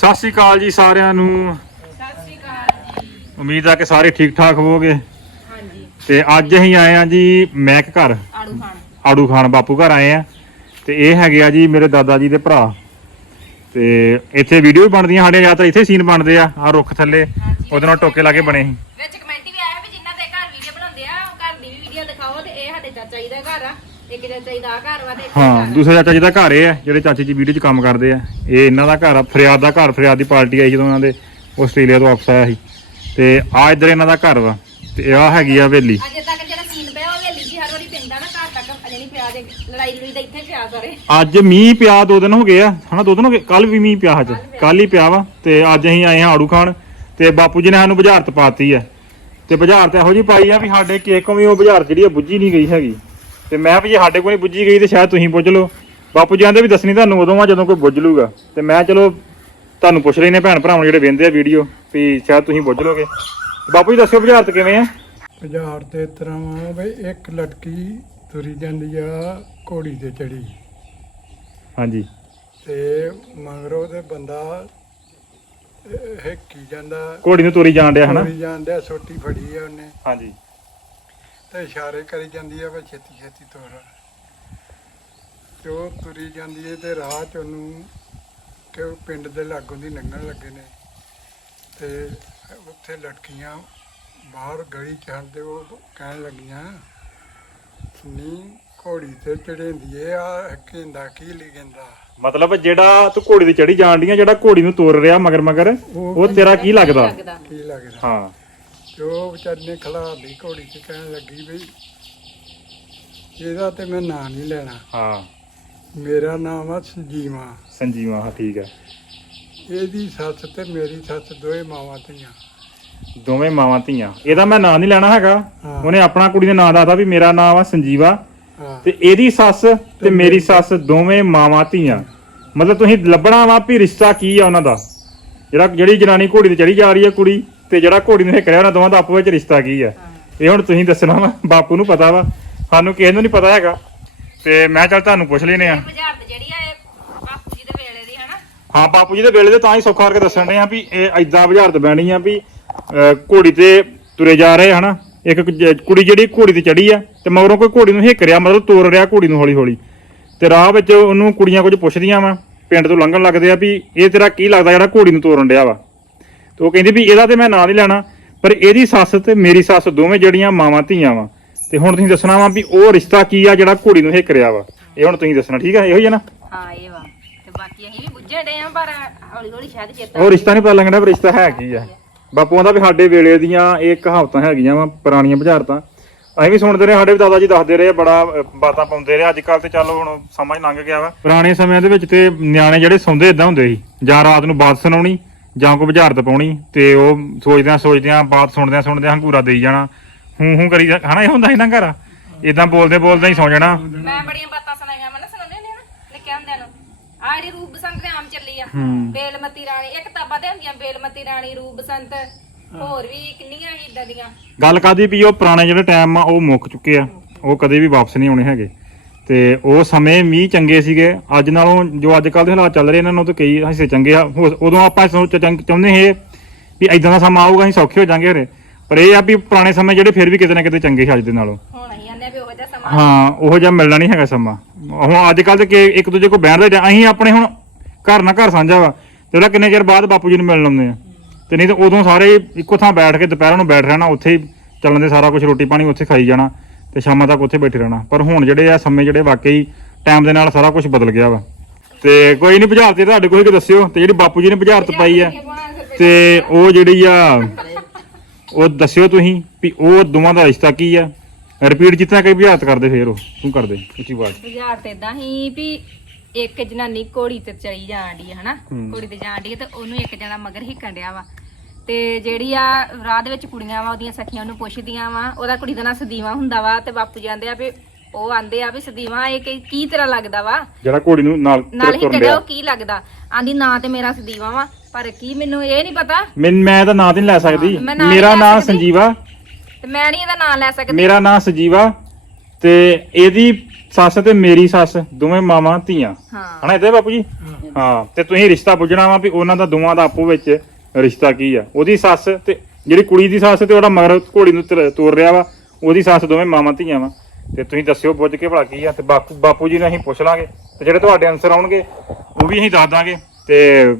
ਸਤਿ ਸ਼੍ਰੀ ਅਕਾਲ ਜੀ ਸਾਰਿਆਂ ਨੂੰ। ਸਤਿ ਸ਼੍ਰੀ ਅਕਾਲ ਜੀ। ਉਮੀਦ ਆ ਕਿ ਸਾਰੇ ਠੀਕ ਠਾਕ ਹੋਵੋਗੇ। ਹਾਂਜੀ। ਤੇ ਅੱਜ ਅਸੀਂ ਆਏ ਆ ਜੀ ਮੈਕ ਘਰ। ਆੜੂ ਖਾਣ। ਆੜੂ ਖਾਨ ਬਾਪੂ ਘਰ ਆਏ ਆ। ਤੇ ਇਹ ਹੈਗੇ ਆ ਜੀ ਮੇਰੇ ਦਾਦਾ ਜੀ ਦੇ ਭਰਾ। ਤੇ ਇੱਥੇ ਵੀਡੀਓ ਵੀ ਬਣਦੀਆਂ ਸਾਡੇ ਜ਼ਿਆਦਾਤਰ ਇੱਥੇ ਸੀਨ ਬਣਦੇ ਆ ਆ ਰੁੱਖ ਥੱਲੇ। ਉਹਦੇ ਨਾਲ ਟੋਕੇ ਲਾ ਕੇ ਬਣੇ ਸੀ। ਵਿੱਚ ਕਮੈਂਟ ਵੀ ਆਇਆ ਵੀ ਜਿਨ੍ਹਾਂ ਦੇ ਘਰ ਵੀਡੀਓ ਬਣਾਉਂਦੇ ਆ ਉਹ ਘਰ ਦੀ ਵੀ ਵੀਡੀਓ ਦਿਖਾਓ ਤੇ ਇਹ ਸਾਡੇ ਚਾਚਾ ਜੀ ਦਾ ਘਰ ਆ ਇੱਕ ਚਾਚਾ ਜੀ ਦਾ ਆਹ ਘਰ ਵਾ ਤੇ ਇੱਕ ਇਹ ਹਾਂ। ਦੂਸਰਾ ਚਾਚਾ ਜੀ ਦਾ ਘਰ ਇਹ ਆ ਜਿਹੜੇ ਚਾਚੀ ਜੀ ਵੀਡੀਓ 'ਚ ਕੰਮ ਕਰਦੇ ਆ। ਇਹ ਇਹਨਾਂ ਦਾ ਘਰ ਆ ਫਰਿਆਦ ਦਾ ਘਰ ਫਰਿਆਦ ਦੀ ਪਾਰਟੀ ਆਈ ਜਦੋਂ ਉਹਨਾਂ ਦੇ ਆਸਟ੍ਰੇਲੀਆ ਤੋਂ ਵਾਪਸ ਆਇਆ ਸੀ। ਤੇ ਆ ਇੱਧਰ ਇਹਨਾਂ ਦਾ ਘਰ ਵਾ ਤੇ ਆ ਹੈਗੀ ਆ ਹਵੇਲੀ। ਅਜੇ ਤੱਕ ਜਿਹੜਾ ਸੀਨ ਪਿਆ ਉਹ ਹਵੇਲੀ ਜੀ ਹਰ ਵਾਰੀ ਪੈਂਦਾ ਨਾ ਘਰ ਤੱਕ ਅਜੇ ਨਹੀਂ ਪਿਆ ਜੇ ਲੜਾਈ ਲੜੀ ਤਾਂ ਇੱਥੇ ਪਿਆ ਸਾਰੇ। ਅੱਜ ਮੀਂਹ ਪਿਆ ਦੋ ਦਿਨ ਹੋ ਗਏ ਆ ਹਨਾ ਦੋ ਦਿਨ ਹੋ ਗਏ? ਕੱਲ ਵੀ ਮੀਂਹ ਪਿਆ ਅੱਜ ਕੱਲ ਹੀ ਪਿਆ ਵਾ। ਤੇ ਅੱਜ ਅਸੀਂ ਆਏ ਹਾਂ ਆੜੂ ਖਾਣ ਤੇ ਬਾਪੂ ਜੀ ਨੇ ਸਾਨੂੰ ਬੁਝਾਰਤ ਪਾਤੀ ਆ। ਤੇ ਬੁਝਾਰਤ ਇਹੋ ਜੀ ਪਾਈ ਆ ਵੀ ਸਾਡੇ ਕੇਕ ਵੀ ਉਹ ਬੁਝਾਰਤ ਜਿਹੜੀ ਆ ਬੁੱਝੀ ਨਹੀਂ ਗਈ ਹੈਗੀ। ਤੇ ਮੈਂ ਵੀ ਜੇ ਸਾਡੇ ਕੋਲ ਨਹੀਂ ਬੁੱਝੀ ਗਈ ਤੇ ਸ਼ਾਇਦ ਤੁਸੀਂ ਬੁੱਝ ਲਓ। ਬਾਪੂ ਜੀ ਆਂਦੇ ਵੀ ਦੱਸਣੀ ਤੁਹਾਨੂੰ ਉਦੋਂ ਆ ਜਦੋਂ ਕੋਈ ਬੁੱਝ ਲੂਗਾ। ਤੇ ਮੈਂ ਚਲੋ ਤੁਹਾਨੂੰ ਪੁੱਛ ਲੈਨੇ ਭੈਣ ਭਰਾਵਾਂ ਜਿਹੜੇ ਵੇਂਦੇ ਆ ਵੀਡੀਓ ਵੀ ਸ਼ਾਇਦ ਤੁਸੀਂ ਬੁੱਝ ਲੋਗੇ। ਬਾਪੂ ਜੀ ਦੱਸਿਓ ਬੁਝਾਰਤ ਕਿਵੇਂ ਆ? ਬਾਜ਼ਾਰ ਦੇ ਤਰ੍ਹਾਂ ਵਾ ਬਈ ਇੱਕ ਲੜਕੀ ਤੁਰੀ ਜਾਂਦੀ ਆ ਘੋੜੀ ਤੇ ਚੜੀ। ਹਾਂਜੀ। ਤੇ ਮਗਰੋਂ ਤੇ ਬੰਦਾ ਅਹ, ਹਿੱਕੀ ਜਾਂਦਾ। ਘੋੜੀ ਨੂੰ ਤੋਰੀ ਜਾਣ ਡਿਆ ਹਨਾ? ਤੁਰੀ ਜਾਂਦਾ ਸੋਟੀ ਫੜੀ ਆ ਉਹਨੇ। ਹਾਂਜੀ। ਤੇ ਇਸ਼ਾਰੇ ਕਰੀ ਜਾਂਦੀ ਆ ਵੀ ਛੇਤੀ ਛੇਤੀ ਤੋਰ ਤੇ ਉਹ ਤੁਰੀ ਜਾਂਦੀ ਹੈ ਤੇ ਰਾਹ ਚ ਉਹਨੂੰ ਕਿ ਉਹ ਪਿੰਡ ਦੇ ਲਾਗੋਂ ਦੀ ਲੰਘਣ ਲੱਗੇ ਨੇ। ਤੇ ਉੱਥੇ ਲੜਕੀਆਂ ਬਾਹਰ ਗਲੀ ਚ ਹਨ ਤੇ ਉਹ ਕਹਿਣ ਲੱਗੀਆਂ ਨੀ ਘੋੜੀ ਤੇ ਚੜੇਂਦੀ ਏ ਆ ਕਹਿੰਦਾ ਕੀ ਲਿਖਿੰਦਾ ਮਤਲਬ ਜਿਹੜਾ ਤੂੰ ਘੋੜੀ ਤੇ ਚੜੀ ਜਾਣ ਡੀਆਂ ਜਿਹੜਾ ਘੋੜੀ ਨੂੰ ਤੋਰ ਰਿਹਾ ਮਗਰ ਮਗਰ ਉਹ ਤੇਰਾ ਕੀ ਲੱਗਦਾ? ਕੀ ਲੱਗਦਾ? ਹਾਂ। ਉਹ ਵਿਚਾਰੀ ਨੇ ਖਲਾ ਦੀ ਘੋੜੀ ਤੇ ਕਹਿਣ ਲੱਗੀ ਬਈ ਇਹਦਾ ਤੇ ਮੈਂ ਨਾਂ ਨਹੀਂ ਲੈਣਾ। ਹਾਂ। ਮੇਰਾ ਨਾਮ ਆ ਸੰਜੀਵਾ। ਸੰਜੀਵਾ ਹਾਂ ਠੀਕ ਹੈ ਇਹਦੀ ਸੱਸ ਤੇ ਮੇਰੀ ਸੱਸ ਦੋਏ ਮਾਵਾਂ ਧੀਆਂ। ਦੋਵੇਂ ਮਾਵਾਂ ਧੀਆਂ। ਇਹਦਾ ਮੈਂ ਨਾਂ ਨਹੀਂ ਲੈਣਾ ਹੈਗਾ। ਹਾਂ। ਉਹਨੇ ਆਪਣਾ ਕੁੜੀ ਦਾ ਨਾਂ ਦੱਸਦਾ ਵੀ ਮੇਰਾ ਨਾਮ ਆ ਸੰਜੀਵਾ। ਹਾਂ। ਤੇ ਇਹਦੀ ਸੱਸ ਤੇ ਮੇਰੀ ਸੱਸ ਦੋਵੇਂ ਮਾਵਾਂ ਧੀਆਂ। ਮਤਲਬ ਤੁਸੀਂ ਲੱਭਣਾ ਵਾ ਵੀ ਰਿਸ਼ਤਾ ਕੀ ਆ ਉਹਨਾਂ ਦਾ। ਜਿਹੜਾ ਜਿਹੜੀ ਜਨਾਨੀ ਘੋੜੀ ਤੇ ਚੜੀ ਜਾ ਰਹੀ ਹੈ ਕੁੜੀ ਤੇ ਜਿਹੜਾ ਘੋੜੀ ਨੂੰ ਹਿੱਕ ਰਿਹਾ ਉਹਨਾਂ ਦੋਵਾਂ ਦਾ ਆਪੋ ਵਿੱਚ ਰਿਸ਼ਤਾ ਕੀ ਆ? ਇਹ ਹੁਣ ਤੁਸੀਂ ਦੱਸਣਾ ਵਾ ਬਾਪੂ ਨੂੰ ਪਤਾ ਵਾ। ਸਾਨੂੰ ਕਿਸੇ ਨੂੰ ਨਹੀਂ ਪਤਾ ਹੈਗਾ। ਤੇ ਮੈਂ ਚੱਲ ਤੁਹਾਨੂੰ ਪੁੱਛ ਲੈਨੇ ਆ। ਬੁਝਾਰਤ ਜਿਹੜੀ ਆ ਇਹ ਬਾਪੂ ਜੀ ਦੇ ਵੇਲੇ ਦੀ ਹਨਾ? ਹਾਂ ਬਾਪੂ ਜੀ ਦੇ ਵੇਲੇ ਦੇ ਤਾਂ ਹੀ ਸੌਖਾ ਕਰਕੇ ਦੱਸਣ ਦੇ ਆ ਵੀ ਇਹ ਐਦਾਂ ਬੁਝਾਰਤ ਬੈਣੀ ਆ ਵੀ ਘੋੜੀ ਤੇ ਤੁਰੇ ਜਾ ਰਹੇ ਹਨਾ? ਇੱਕ ਕੁੜੀ ਜਿਹੜੀ ਘੋੜੀ ਤੇ ਚੜੀ ਆ ਤੇ ਮਗਰੋਂ ਕੋਈ ਘੋੜੀ ਨੂੰ ਹਿੱਕ ਰਿਹਾ ਮਤਲਬ ਤੋਰ ਰਿਹਾ ਘੋੜੀ ਨੂੰ ਹੌਲੀ ਹੌਲੀ ਤੇ ਰਾਹ ਵਿੱਚ ਉਹਨੂੰ ਕੁੜੀਆਂ ਕੁਝ ਪੁੱਛਦੀਆਂ ਵਾ ਪਿੰਡ ਤੋਂ ਲੰਘਣ ਲੱਗਦੇ ਆ ਵੀ ਇਹ ਤੇਰਾ ਕੀ ਲੱਗਦਾ ਜਿਹੜਾ ਘੋੜੀ ਨੂੰ ਤੋਰਨ ਡਿਆ ਵਾ? ਤੇ ਉਹ ਕਹਿੰਦੀ ਵੀ ਇਹਦਾ ਤੇ ਮੈਂ ਨਾਂ ਨਹੀਂ ਲੈਣਾ ਪਰ ਇਹਦੀ ਸੱਸ ਤੇ ਮੇਰੀ ਸੱਸ ਦੋਵੇਂ ਜਿਹੜੀਆਂ ਮਾਵਾਂ ਧੀਆਂ ਵਾ। ਤੇ ਹੁਣ ਤੁਸੀਂ ਦੱਸਣਾ ਵਾ ਵੀ ਉਹ ਰਿਸ਼ਤਾ ਕੀ ਆ ਜਿਹੜਾ ਘੋੜੀ ਨੂੰ ਹਿੱਕ ਰਿਹਾ ਵਾ। ਇਹ ਹੁਣ ਤੁਸੀਂ ਦੱਸਣਾ ਠੀਕ ਆ? ਇਹੋ ਹੀ ਆ ਨਾ? ਹਾਂ ਇਹ ਵਾ। ਤੇ ਬਾਕੀ ਅਸੀਂ ਵੀ ਬੁੱਝੇ ਡੇ ਆ ਪਰ ਹੌਲੀ ਹੌਲੀ ਸ਼ਾਇਦ ਚੇਤਾ ਉਹ ਰਿਸ਼ਤਾ ਨਹੀਂ ਪਤਾ ਲੱਗਣਾ ਪਰ ਰਿਸ਼ਤਾ ਹੈ ਕੀ ਆ। ਬਾਪੂ ਆਂਦਾ ਵੀ ਸਾਡੇ ਵੇਲੇ ਦੀਆਂ ਇਹ ਕਹਾਵਤਾਂ ਹੈਗੀਆਂ ਵਾ ਪੁਰਾਣੀਆਂ ਬੁਝਾਰਤਾਂ। ਅਸੀਂ ਵੀ ਸੁਣਦੇ ਰਹੇ ਸਾਡੇ ਵੀ ਦਾਦਾ ਜੀ ਦੱਸਦੇ ਰਹੇ ਬੜਾ ਬਾਤਾਂ ਪਾਉਂਦੇ ਰਹੇ। ਅੱਜ ਕੱਲ ਤੇ ਚੱਲ ਹੁਣ ਸਮਾਂ ਹੀ ਲੰਘ ਗਿਆ ਵਾ। ਪੁਰਾਣੇ ਸਮਿਆਂ ਦੇ ਵਿੱਚ ਤੇ ਨਿਆਣੇ ਜਿਹੜੇ ਸੌਂਦੇ ਇਦਾਂ ਹੁੰਦੇ ਸੀ ਜਾਂ ਰਾਤ ਨੂੰ ਬਾਤ ਸੁਣਾਉਣੀ ਜਾਂ ਕੋਈ ਬੁਝਾਰਤ ਪਾਉਣੀ ਤੇ ਉਹ ਸੋਚਦਿਆਂ ਸੋਚਦਿਆਂ ਬਾਤ ਸੁਣਦਿਆਂ ਸੁਣਦਿਆਂ ਹੰਗੂਰਾ ਦੇਈ ਜਾਣਾ। ਹੂੰ ਹੂੰ ਕਰੀ ਜਾ- ਹਨਾ ਇਹ ਹੁੰਦਾ ਸੀ ਨਾ ਘਰ? ਇਦਾਂ ਬੋਲਦੇ ਬੋਲਦੇ ਹੀ ਸੌ ਜਾਣਾ। ਮੈਂ ਬੜੀਆਂ ਬਾਤਾਂ ਸੁਣਾਈਆਂ ਮੈਂ ਨਾ ਸੁਣਾਉਂਦੇ ਹੁੰਦੇ ਆ ਨਾ ਨਿੱਕੇ ਹੁੰਦਿਆਂ ਨੂੰ। ਆ ਜਿਹੜੀ ਰੂਪ ਬਸੰਤ ਦੇ ਆਮ ਚੱਲੀ ਆ ਹੂੰ। ਬੇਲਮਤੀ ਰਾਣੀ ਇੱਕ ਕਿਤਾਬਾਂ ਤੇ ਹੁੰਦੀਆਂ ਬੇਲਮਤੀ ਰਾਣੀ ਰੂਪ ਬਸੰਤ ਹੋਰ ਵੀ ਕਿੰਨੀਆਂ ਹੀ ਇਦਾਂ ਦੀਆਂ। ਗੱਲ ਕਾਦੀ ਵੀ ਉਹ ਪੁਰਾਣੇ ਜਿਹੜੇ ਟਾਈਮ ਆ ਉਹ ਮੁੱਕ ਚੁੱਕੇ ਆ। ਉਹ ਕਦੇ ਵੀ ਵਾਪਸ ਨਹੀਂ ਆਉਣੇ ਹੈਗੇ। ਤੇ ਉਹ ਸਮੇਂ ਮੀਂਹ ਚੰਗੇ ਸੀਗੇ। ਅੱਜ ਨਾਲੋਂ ਜੋ ਅੱਜ ਕੱਲ ਦੇ ਹਾਲਾਤ ਚੱਲ ਰਹੇ ਇਹਨਾਂ ਨੂੰ ਤਾਂ ਕਈ ਹਿੱਸੇ ਚੰਗੇ ਆ। ਹੋ- ਉਦੋਂ ਆਪਾਂ ਸੋਚ ਚੰਗ- ਚਾਹੁੰਦੇ ਸੀ ਵੀ ਇਦਾਂ ਦਾ ਸਮਾਂ ਆਊਗਾ ਅਸੀਂ ਸੌਖੇ ਹੋ ਜਾਾਂਗੇ ਹਰੇ। ਪਰ ਇਹ ਆ ਵੀ ਪੁਰਾਣੇ ਸਮੇਂ ਜਿਹੜੇ ਫਿਰ ਵੀ ਕਿਤੇ ਨਾ ਕਿਤੇ ਚੰਗੇ ਸੀ ਅੱਜ ਦੇ ਨਾਲੋਂ। ਹੁਣ ਅਸੀਂ ਆਨੇ ਵੀ ਉਹੋ ਜਿਹਾ ਸਮਾਂ। ਹਾਂ ਉਹੋ ਜਿਹਾ ਮਿਲਣਾ ਨਹੀਂ ਹੈਗਾ ਸਮਾਂ। ਹੁਣ ਅੱਜ ਕੱਲ ਤੇ ਕਿ ਇੱਕ ਦੂਜੇ ਕੋਲ ਬੈਠਦੇ ਜਾਂ ਅਸੀਂ ਆਪਣੇ ਹੁਣ ਘਰ ਨਾਲ ਘਰ ਸਾਂਝਾ ਵਾ ਤੇ ਉਹਦਾ ਕਿੰਨੇ ਚਿਰ ਬਾਅਦ ਬਾਪੂ ਜੀ ਨੂੰ ਮਿਲਣ ਆਉਂਦੇ ਆ। ਤੇ ਨਹੀਂ ਤਾਂ ਉਦੋਂ ਸਾਰੇ ਇੱਕੋ ਥਾਂ ਬੈਠ ਕੇ ਦੁਪਹਿਰਾਂ ਨੂੰ ਬੈਠ ਰਹਿਣਾ ਉੱਥੇ ਹੀ ਚੱਲਣ ਦੇ ਸਾਰਾ ਕੁਝ ਰੋਟੀ ਪਾਣੀ ਉੱਥੇ ਖਾਈ ਜਾਣਾ। ਤੇ ਸ਼ਾਮਾਂ ਤੱਕ ਉੱਥੇ ਬੈਠੇ ਰਹਿਣਾ। ਪਰ ਹੁਣ ਜਿਹੜੇ ਆ ਸਮੇਂ ਜਿਹੜੇ ਵਾਕਈ ਟਾਈਮ ਦੇ ਨਾਲ ਸਾਰਾ ਕੁਝ ਬਦਲ ਗਿਆ ਵਾ। ਤੇ ਕੋਈ ਨਹੀਂ ਬੁਝਾਰਤ ਤੇ ਤੁਹਾਡੇ ਕੋਈ ਕਿ ਦੱਸਿਓ ਤੇ ਜਿਹੜੀ ਬਾਪੂ ਜੀ ਨੇ ਬੁਝਾਰਤ ਪਾਈ ਆ ਤੇ ਉਹ ਜਿਹੜੀ ਆ ਉਹ ਦੱਸਿਓ ਤੁਸੀਂ ਵੀ ਉਹ ਦੋਵਾਂ ਦਾ ਰਿਸ਼ਤਾ ਕੀ ਆ। ਰਿਪੀਟ ਜਿੱतना ਕਈ ਬੁਝਾਰਤ ਕਰਦੇ ਫੇਰ ਉਹ ਤੂੰ ਕਰਦੇ ਉੱਚੀ ਆਵਾਜ਼। ਬੁਝਾਰਤ ਇਦਾਂ ਹੀ ਵੀ ਇੱਕ ਜਨਾਨੀ ਘੋੜੀ ਤੇ ਚੜੀ ਜਾਣ ਹੈ ਹਨਾ? ਹੂੰ। ਘੋੜੀ ਤੇ ਜਾਣ ਹੈ ਤੇ ਉਹਨੂੰ ਇੱਕ ਜਣਾ ਮਗਰ ਹਿੱਕਣ ਡਿਆ ਵਾ। ਤੇ ਜਿਹੜੀ ਆ ਰਾਹ ਦੇ ਵਿੱਚ ਕੁੜੀਆਂ ਵਾ ਉਹਦੀਆਂ ਸਖੀਆਂ ਉਹਨੂੰ ਪੁੱਛਦੀਆਂ ਵਾ ਉਹਦਾ ਕੁੜੀ ਦਾ ਨਾਂ ਸਦੀਵਾ ਹੁੰਦਾ ਵਾ ਤੇ ਬਾਪੂ ਜੀ ਆਂਦੇ ਆ ਵੀ ਉਹ ਆਂਦੇ ਆ ਵੀ ਸਦੀਵਾ ਇਹ ਕੀ- ਕੀ ਤਰ੍ਹਾਂ ਲੱਗਦਾ ਵਾ? ਜਿਹੜਾ ਘੋੜੀ ਨੂੰ ਨਾਲ ਨਾਲ ਹੀ ਤੁਰਨ ਡਿਆ। ਉਹ ਕੀ ਲੱਗਦਾ? ਆਂਦੀ ਨਾਂ ਤੇ ਮੇਰਾ ਸਦੀਵਾ ਵਾ ਪਰ ਕੀ ਮੈਨੂੰ ਇਹ ਨਹੀਂ ਪਤਾ? ਮੈਂ ਮੈਂ ਤਾਂ ਨਾਂ ਤੇ ਨਹੀਂ ਲੈ ਸਕਦੀ। ਮੈਂ ਨਾਂ ਨਹੀਂ ਮੇਰਾ ਲੈ ਨਾਂ ਸਕਦੀ। ਸੰਜੀਵਾ। ਤੇ ਮੈਂ ਨਹੀਂ ਇਹਦਾ ਨਾਂ ਲੈ ਸਕਦੀ। ਮੇਰਾ ਨਾਂ ਸੰਜੀਵਾ ਤੇ ਇਹਦੀ ਸੱਸ ਤੇ ਮੇਰੀ ਸੱਸ ਦੋਵੇਂ ਮਾਵਾਂ ਧੀਆਂ। ਹਾਂ। ਹਨਾ ਇਦਾਂ ਬਾਪੂ ਜੀ? ਹਾਂ। ਤੇ ਤੁਸੀਂ ਰਿਸ਼ਤਾ ਪੁੱਛਣਾ ਵਾ ਵੀ ਉਹਨਾਂ ਦਾ ਦੋਵਾਂ ਦਾ ਆਪੋ ਵਿੱਚ। ਰਿਸ਼ਤਾ ਕੀ ਆ? ਉਹਦੀ ਸੱਸ ਤੇ ਜਿਹੜੀ ਕੁੜੀ ਦੀ ਸੱਸ ਤੇ ਉਹਦਾ ਮਗਰ ਘੋੜੀ ਨੂੰ ਤੁਰ- ਤੋਰ ਰਿਹਾ ਵਾ ਉਹਦੀ ਸੱਸ ਦੋਵੇਂ ਮਾਵਾਂ ਧੀਆਂ ਵਾ। ਤੇ ਤੁਸੀਂ ਦੱਸਿਓ ਪੁੱਛ ਕੇ ਭਲਾ ਕੀ ਆ ਤੇ ਬਾਪੂ ਬਾਪੂ ਜੀ ਨੂੰ ਅਸੀਂ ਪੁੱਛ ਲਾਂਗੇ ਤੇ ਜਿਹੜੇ ਤੁਹਾਡੇ ਆਨਸਰ ਆਉਣਗੇ ਉਹ ਵੀ ਅਸੀਂ ਦੱਸ ਦਾਂਗੇ। ਤੇ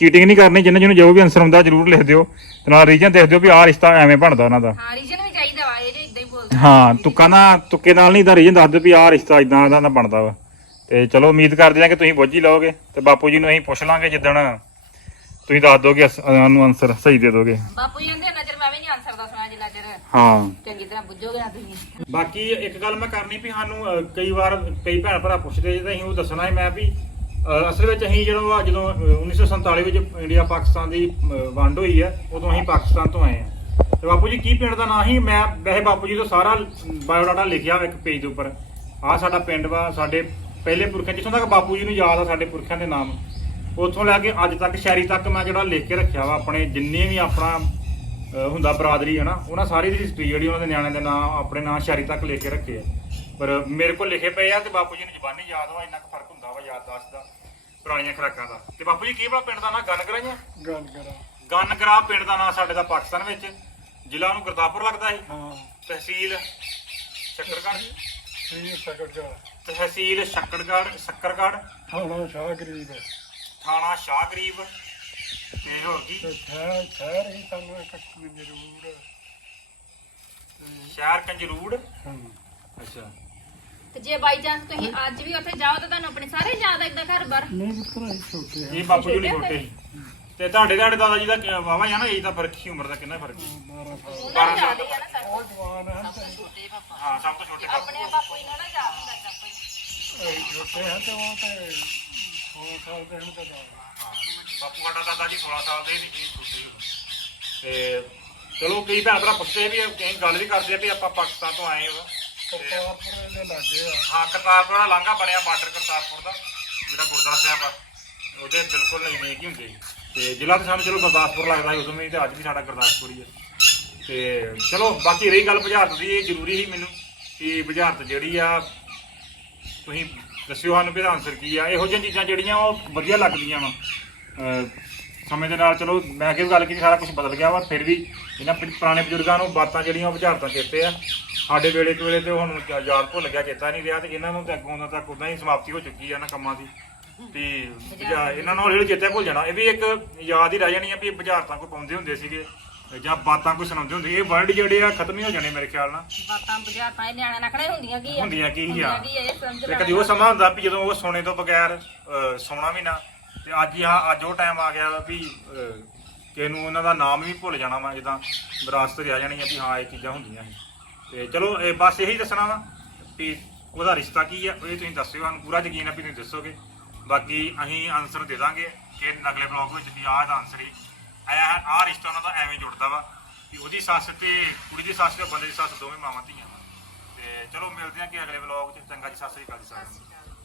ਚੀਟਿੰਗ ਨਹੀਂ ਕਰਨੀ ਜਿੰਨੇ ਜਿਹਨੂੰ ਜੋ ਵੀ ਆਨਸਰ ਆਉਂਦਾ ਜਰੂਰ ਲਿਖ ਦਿਓ ਤੇ ਨਾਲ ਰੀਜਨ ਦੇਖ ਦਿਓ ਵੀ ਆਹ ਰਿਸ਼ਤਾ ਐਵੇਂ ਬਣਦਾ ਉਹਨਾਂ ਦਾ। ਹਾਂ ਰੀਜਨ ਵੀ ਚਾਹੀਦਾ ਵਾ ਇਹ ਜੇ ਇਦਾਂ ਹੀ ਬੋਲਦਾ ਹਾਂ ਤੁੱਕਾ ਨਾ ਤੁੱਕੇ ਨਾਲ ਨਹੀਂ ਤਾਂ ਰੀਜਨ ਦੱਸ ਦਿਓ ਵੀ ਆਹ ਰਿਸ਼ਤਾ ਇਦਾਂ ਦਾ ਨਾ ਬਣਦਾ ਵਾ। ਤੇ ਚਲੋ ਉਮੀਦ ਕਰਦੇ ਹਾਂ ਕਿ ਤੁਸੀਂ ਬੁੱਝ ਹੀ ਲਓਗੇ ਤੇ ਬਾਪੂ ਜੀ ਨੂੰ ਅਸੀਂ ਪੁੱਛ ਲਾਂਗੇ ਜਿੱਦਣ ਤੁਸੀਂ ਦੱਸ ਦੋਗੇ ਅਸ- ਉਹਨੂੰ ਆਨਸਰ ਸਹੀ ਦੇ ਦੋਗੇ ਬਾਪੂ ਜੀ ਕਹਿੰਦੇ ਨਜ਼ਰ ਮੈਂ ਵੀ ਨਹੀਂ ਆਨਸਰ ਦੱਸਣਾ ਜਿੰਨਾ ਚਿਰ ਹਾਂ। ਚੰਗੀ ਤਰ੍ਹਾਂ ਬੁੱਝੋਗੇ ਨਾ ਤੁਸੀਂ। ਬਾਕੀ ਇੱਕ ਗੱਲ ਮੈਂ ਕਰਨੀ ਵੀ ਸਾਨੂੰ ਅਹ, ਕਈ ਵਾਰ ਕਈ ਭੈਣ ਭਰਾ ਪੁੱਛਦੇ ਜੇ ਤਾਂ ਅਸੀਂ ਉਹ ਦੱਸਣਾ ਹੈ ਮੈਂ ਵੀ ਅਹ, ਅਸਲ ਵਿੱਚ ਅਸੀਂ ਜਦੋਂ ਆ- ਜਦੋਂ ਅਹ, 1947 ਵਿੱਚ ਇੰਡੀਆ ਪਾਕਿਸਤਾਨ ਦੀ ਅਹ, ਵੰਡ ਹੋਈ ਹੈ ਉਦੋਂ ਅਸੀਂ ਪਾਕਿਸਤਾਨ ਤੋਂ ਆਏ ਹਾਂ। ਤੇ ਬਾਪੂ ਜੀ ਕੀ ਪਿੰਡ ਦਾ ਨਾਂ ਸੀ? ਮੈਂ ਵੈਸੇ ਬਾਪੂ ਜੀ ਤੋਂ ਸਾਰਾ ਬਾਇਓਡਾਟਾ ਲਿਖਿਆ ਹੋਇਆ ਇੱਕ ਪੇਜ ਦੇ ਉੱਪਰ। ਆਹ ਸਾਡਾ ਪਿੰਡ ਵਾ ਸਾਡੇ ਪਹਿਲੇ ਪੁਰਖਾਂ ਜਿੱਥੋਂ ਤੱਕ ਬਾਪੂ ਜੀ ਨੂੰ ਯਾਦ ਆ ਸਾਡੇ ਪੁਰਖਾਂ ਦੇ ਨਾਮ। ਉੱਥੋਂ ਲੈ ਕੇ ਅੱਜ ਤੱਕ ਸ਼ਾਇਰੀ ਤੱਕ ਮੈਂ ਜਿਹੜਾ ਲਿਖ ਕੇ ਰੱਖਿਆ ਵਾ ਆਪਣੇ ਜਿੰਨੇ ਵੀ ਆਪਣਾ ਹੁੰਦਾ ਬਰਾਦਰੀ ਹੈ ਨਾ ਉਹਨਾਂ ਸਾਰੀ ਦੀ ਹਿਸਟਰੀ ਜਿਹੜੀ ਉਹਨਾਂ ਦੇ ਨਿਆਣਿਆਂ ਦੇ ਨਾਂ ਆਪਣੇ ਨਾਂ ਸ਼ਾਇਰੀ ਤੱਕ ਲਿਖ ਕੇ ਰੱਖੇ ਆ। ਪਰ ਮੇਰੇ ਕੋਲ ਲਿਖੇ ਪਏ ਆ ਤੇ ਬਾਪੂ ਜੀ ਨੂੰ ਜ਼ਬਾਨੀ ਯਾਦ ਵਾ ਇੰਨਾ ਕੁ ਫ਼ਰਕ ਹੁੰਦਾ ਵਾ ਯਾਦਦਾਸ਼ਤ ਦਾ ਪੁਰਾਣੀਆਂ ਖਰਾਕਾਂ ਦਾ। ਤੇ ਬਾਪੂ ਜੀ ਕੀ ਭਲਾ ਪਿੰਡ ਦਾ ਨਾਂ? ਗਨਗਰਾ। ਜਾਂ ਗੱਲ ਕਰਾਂ ਗਨਗਰਾ ਪਿੰਡ ਦਾ ਨਾਂ ਸਾਡੇ ਦਾ ਪਾਕਿਸਤਾਨ ਵਿੱਚ। ਜ਼ਿਲ੍ਹਾ ਨੂੰ ਗੁਰਦਾਸਪੁਰ ਲੱਗਦਾ ਹੈ ਹਾਂ। ਤਹਿਸੀਲ ਸ਼ੱਕਰਗੜ੍ਹ। ਠੀਕ ਸਕੜ ਜਾ ਤਹਿਸੀਲ ਸ਼ੱਕਰਗੜ੍ਹ ਸ਼ੱਕਰਗੜ੍ਹ। ਥਾਣਾ ਸ਼ਾਹ ਗਰੀਬ। ਥਾਣਾ ਸ਼ਾਹਗਰੀਬ ਤੇ ਹੋਰ ਕੀ? ਤੇ ਠਹਿਰ ਠਹਿਰ ਹੀ ਤੁਹਾਨੂੰ ਇੱਕ ਜ਼ਰੂਰ ਸ਼ਹਿਰ ਕੰਜਰੂੜ? ਹਾਂ ਅੱਛਾ। ਤੇ ਜੇ ਬਾਈ ਚਾਂਸ ਤੁਸੀਂ ਅੱਜ ਵੀ ਉੱਥੇ ਜਾਓ ਤਾਂ ਤੁਹਾਨੂੰ ਆਪਣੇ ਸਾਰੇ ਯਾਦ ਆ ਇਦਾਂ ਘਰ ਬਾਰ ਨਹੀਂ ਪੁੱਤਰਾ ਇਹ ਛੋਟੇ ਆ ਇਹ ਬਾਪੂ ਜੀ ਛੋਟੇ ਸੀ। ਤੇ ਤੁਹਾਡੇ ਤੁਹਾਡੇ ਦਾਦਾ ਜੀ ਦਾ ਵਾਵਾ ਹੈ ਨਾ ਇਹ ਤਾਂ ਫ਼ਰਕ ਸੀ? ਉਮਰ ਦਾ ਕਿੰਨਾ ਫ਼ਰਕ ਸੀ? 12 ਸਾਲ। ਉਹਨਾਂ ਨੂੰ ਯਾਦ ਹੀ ਆ ਨਾ ਸਰ ਉਹ ਜਵਾਨ ਹਨ ਤੇ ਹਾਂ ਸਭ ਤੋਂ ਛੋਟੇ ਆਪਣੇ ਬਾਪੂ। ਇਹਨਾਂ ਦਾ ਯਾਦ ਹੁੰਦਾ ਕੁਝ ਅਸੀਂ ਛੋਟੇ ਹਾਂ ਤੇ ਉਹ ਤੇ 16 ਸਾਲ ਦੇ ਹਨ ਤੇ ਜਾ ਹਾਂ ਬਾਪੂ ਸਾਡਾ ਦਾਦਾ ਜੀ 16 ਸਾਲ ਦੇ ਸੀ ਇਹ। ਤੇ ਚਲੋ ਕਈ ਭੈਣ ਭਰਾ ਪੁੱਛਦੇ ਵੀ ਆ, ਕਈ ਗੱਲ ਵੀ ਕਰਦੇ ਆ ਵੀ ਆਪਾਂ ਪਾਕਿਸਤਾਨ ਤੋਂ ਆਏ ਹਾਂ ਕਰਤਾਰਪੁਰ ਦੇ ਲਾਗੇ ਆ। ਹਾਂ ਕਰਤਾਰਪੁਰ ਦਾ ਲਾਂਘਾ ਬਣਿਆ ਬਾਰਡਰ ਕਰਤਾਰਪੁਰ ਦਾ ਜਿਹੜਾ ਗੁਰਦੁਆਰਾ ਸਾਹਿਬ ਆ। ਉਹਦੇ ਬਿਲਕੁਲ ਨਜ਼ਦੀਕ ਹੀ ਹੁੰਦੇ ਤੇ ਜ਼ਿਲ੍ਹਾ ਤਾਂ ਸਾਨੂੰ ਚਲੋ ਗੁਰਦਾਸਪੁਰ ਲੱਗਦਾ ਸੀ ਉਦੋਂ ਵੀ ਤੇ ਅੱਜ ਵੀ ਸਾਡਾ ਗੁਰਦਾਸਪੁਰ ਹੀ ਹੈ ਤੇ ਚਲੋ ਬਾਕੀ ਰਹੀ ਗੱਲ ਬੁਝਾਰਤ ਦੀ ਇਹ ਜ਼ਰੂਰੀ ਸੀ ਮੈਨੂੰ ਕਿ ਬੁਝਾਰਤ ਜਿਹੜੀ ਆ ਤੁਸੀਂ ਦੱਸਿਓ ਸਾਨੂੰ ਵੀ ਇਹਦਾ ਆਨਸਰ ਕੀ ਆ। ਇਹੋ ਜਿਹੀਆਂ ਚੀਜ਼ਾਂ ਜਿਹੜੀਆਂ ਉਹ ਵਧੀਆ ਲੱਗਦੀਆਂ ਵਾ। ਸਮੇਂ ਦੇ ਨਾਲ ਚਲੋ ਮੈਂ ਵੀ ਗੱਲ ਕੀਤੀ ਸਾਰਾ ਕੁਝ ਬਦਲ ਗਿਆ ਵਾ। ਫਿਰ ਵੀ ਇਹਨਾਂ ਪੁਰਾਣੇ ਬਜ਼ੁਰਗਾਂ ਨੂੰ ਬਾਤਾਂ ਜਿਹੜੀਆਂ ਉਹ ਬੁਝਾਰਤਾਂ ਚੇਤੇ ਆ। ਸਾਡੇ ਵੇਲੇ ਕੁ ਵੇਲੇ ਤੇ ਹੁਣ ਯਾਦ ਭੁੱਲ ਗਿਆ ਚੇਤਾ ਨਹੀਂ ਰਿਹਾ ਤੇ ਇਹਨਾਂ ਨੂੰ ਤੇ ਅੱਗੋਂ ਉਹਨਾਂ ਤੱਕ ਉਦਾਂ ਹੀ ਸਮਾਪਤੀ ਹੋ ਚੁੱਕੀ ਆ ਇਹਨਾਂ ਕੰਮਾਂ ਦੀ। ਬੁਝਾ- ਇਹਨਾਂ ਨੂੰ ਹੌਲੀ ਹੌਲੀ ਚੇਤੇ ਭੁੱਲ ਜਾਣਾ। ਇਹ ਵੀ ਇੱਕ ਯਾਦ ਹੀ ਰਹਿ ਜਾਣੀ ਆ ਵੀ ਇਹ ਬੁਝਾਰਤਾਂ ਕੋ ਪਾਉਂਦੇ ਹੁੰਦੇ ਸੀਗੇ। ਜਾਂ ਬਾਤਾਂ ਕੋਈ ਸੁਣਾਉਂਦੇ ਹੁੰਦੇ ਇਹ ਵਰਡ ਜਿਹੜੇ ਆ ਖਤਮ ਹੀ ਹੋ ਜਾਣੇ ਮੇਰੇ ਖਿਆਲ ਨਾਲ। ਬਾਤਾਂ ਬੁਝਾਰਤਾਂ ਇਹ ਨਿਆਣਿਆਂ ਨਾਲ ਖੜੇ ਹੁੰਦੀਆਂ ਕੀ ਆ? ਹੁੰਦੀਆਂ ਕੀ ਆ? ਹੁੰਦੀਆਂ ਕੀ ਆ ਇਹ ਸਮਝ ਤੇ ਕਦੀ ਉਹ ਸਮਾਂ ਹੁੰਦਾ ਵੀ ਜਦੋਂ ਉਹ ਸੋਨੇ ਤੋਂ ਬਗੈਰ ਅਹ, ਸੌਣਾ ਵੀ ਨਾ ਤੇ ਅੱਜ ਹੀ ਆ ਅੱਜ ਉਹ ਟਾਈਮ ਆ ਗਿਆ ਵਾ ਵੀ ਅਹ, ਕਿਸੇ ਨੂੰ ਉਹਨਾਂ ਦਾ ਨਾਮ ਵੀ ਭੁੱਲ ਜਾਣਾ ਵਾ ਜਿੱਦਾਂ ਵਿਰਾਸਤ ਰਹਿ ਜਾਣੀ ਆ ਵੀ ਹਾਂ ਇਹ ਚੀਜ਼ਾਂ ਹੁੰਦੀਆਂ ਸੀ ਤੇ ਚਲੋ ਇਹ ਬਸ ਇਹੀ ਦੱਸਣਾ ਵਾ ਵੀ ਉਹਦਾ ਰਿਸ਼ਤਾ ਕੀ ਆ ਇਹ ਤੁਸੀਂ ਦੱਸਿਓ ਸਾਨੂੰ ਪੂਰਾ ਯਕੀਨ ਆ ਵੀ ਤੁਸੀਂ ਦੱਸੋਗੇ। ਬਾਕੀ ਅਸੀਂ ਆਨਸਰ ਦੇ ਦਾਂਗੇ ਕਿ ਅਗਲੇ ਬਲੌਗ ਵਿੱਚ ਵੀ ਆਹ ਦਾ ਆਨਸਰ ਹੀ। ਆਇਆ ਆਹ ਰਿਸ਼ਤਾ ਉਹਨਾਂ ਦਾ ਐਵੇਂ ਜੁੜਦਾ ਵਾ ਕਿ ਉਹਦੀ ਸੱਸ ਤੇ ਕੁੜੀ ਦੀ ਸੱਸ ਤੇ ਬੰਦੇ ਦੀ ਸੱਸ ਦੋਵੇਂ ਮਾਵਾਂ ਧੀਆਂ ਵਾ। ਤੇ ਚਲੋ ਮਿਲਦੇ ਹਾਂ ਕਿ ਅਗਲੇ ਵਲੌਗ 'ਚ। ਚੰਗਾ ਜੀ, ਸਤਿ ਸ੍ਰੀ ਅਕਾਲ ਜੀ ਸਾਰਿਆਂ ਨੂੰ।